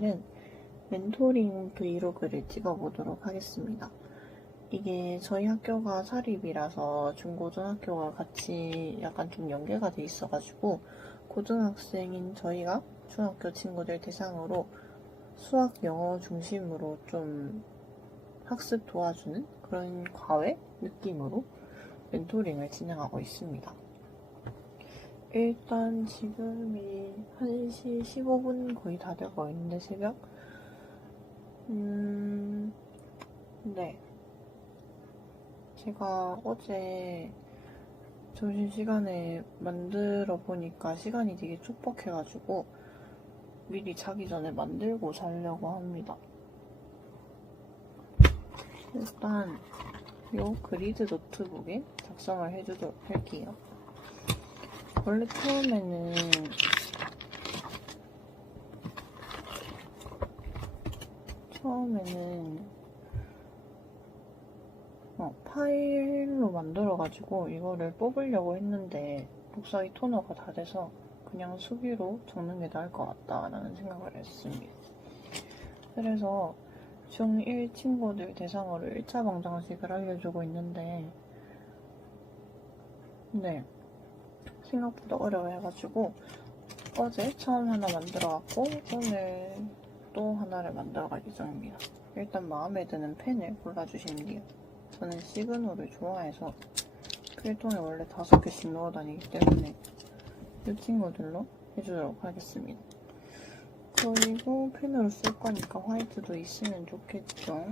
오늘은 멘토링 브이로그를 찍어보도록 하겠습니다. 이게 저희 학교가 사립이라서 중고등학교와 같이 약간 좀 연계가 돼 있어가지고 고등학생인 저희가 중학교 친구들 대상으로 수학, 영어 중심으로 좀 학습 도와주는 그런 과외 느낌으로 멘토링을 진행하고 있습니다. 일단 지금이 1시 15분 거의 다 되고 있는데 새벽? 음, 네. 제가 어제 점심시간에 만들어 보니까 시간이 되게 촉박해가지고 미리 자기 전에 만들고 자려고 합니다. 일단 요 그리드 노트북에 작성을 해주도록 할게요. 원래 처음에는 처음에는 어, 파일로 만들어가지고 이거를 뽑으려고 했는데 복사기 토너가 다 돼서 그냥 수기로 적는 게 나을 것 같다라는 생각을 했습니다. 그래서 중1 친구들 대상으로 1차 방정식을 알려주고 있는데 네 생각보다 어려워해가지고 어제 처음 하나 만들어왔고 오늘 또 하나를 만들어갈 예정입니다. 일단 마음에 드는 펜을 골라주시면 돼요. 저는 시그노를 좋아해서 필통에 원래 다섯 개씩 넣어 다니기 때문에 이 친구들로 해주도록 하겠습니다. 그리고 펜으로 쓸 거니까 화이트도 있으면 좋겠죠.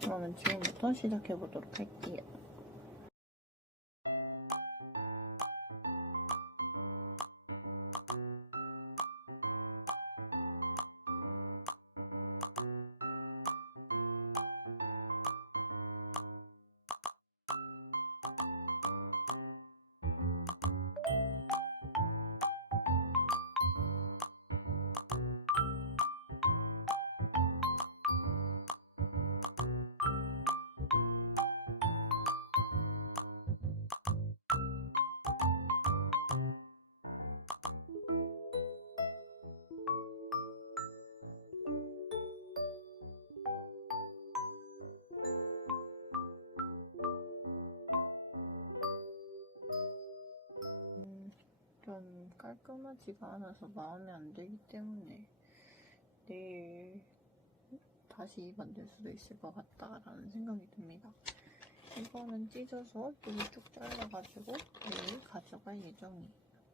그러면 지금부터 시작해 보도록 할게요. 깔끔하지가 않아서 마음에 안 들기 때문에 내일 다시 만들 수도 있을 것 같다라는 생각이 듭니다. 이거는 찢어서 여기 쭉 잘라가지고 내일 가져갈 예정이에요.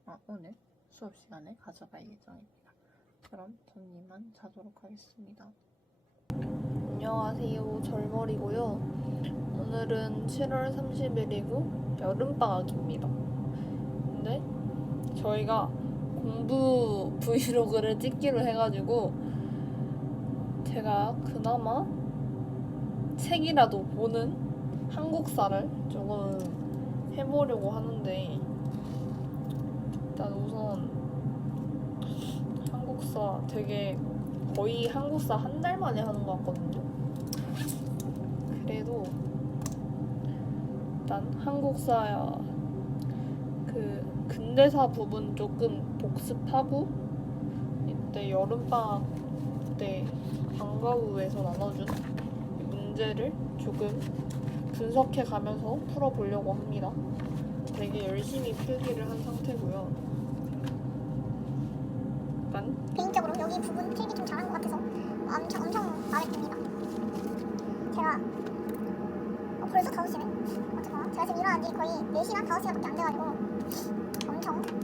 아, 오늘 수업 시간에 가져갈 예정입니다. 그럼 전 이만 자도록 하겠습니다. 안녕하세요. 절머리고요. 오늘은 7월 30일이고 여름방학입니다. 근데 저희가 공부 브이로그를 찍기로 해가지고 제가 그나마 책이라도 보는 한국사를 조금 해보려고 하는데 일단 우선 한국사 되게 거의 한국사 한 달 만에 하는 것 같거든요. 그래도 일단 한국사 그 근대사 부분 조금 복습하고 이때 여름방학 때 방과후에서 나눠준 문제를 조금 분석해 가면서 풀어보려고 합니다. 되게 열심히 필기를 한 상태고요. 일단 개인적으로 여기 부분 필기 좀 잘한 것 같아서 엄청 엄청 마음에 듭니다. 제가 어, 벌써 5시네. 어쨌거나 제가 지금 일어난 지 거의 4시간, 5시간밖에 안 돼가지고 엄청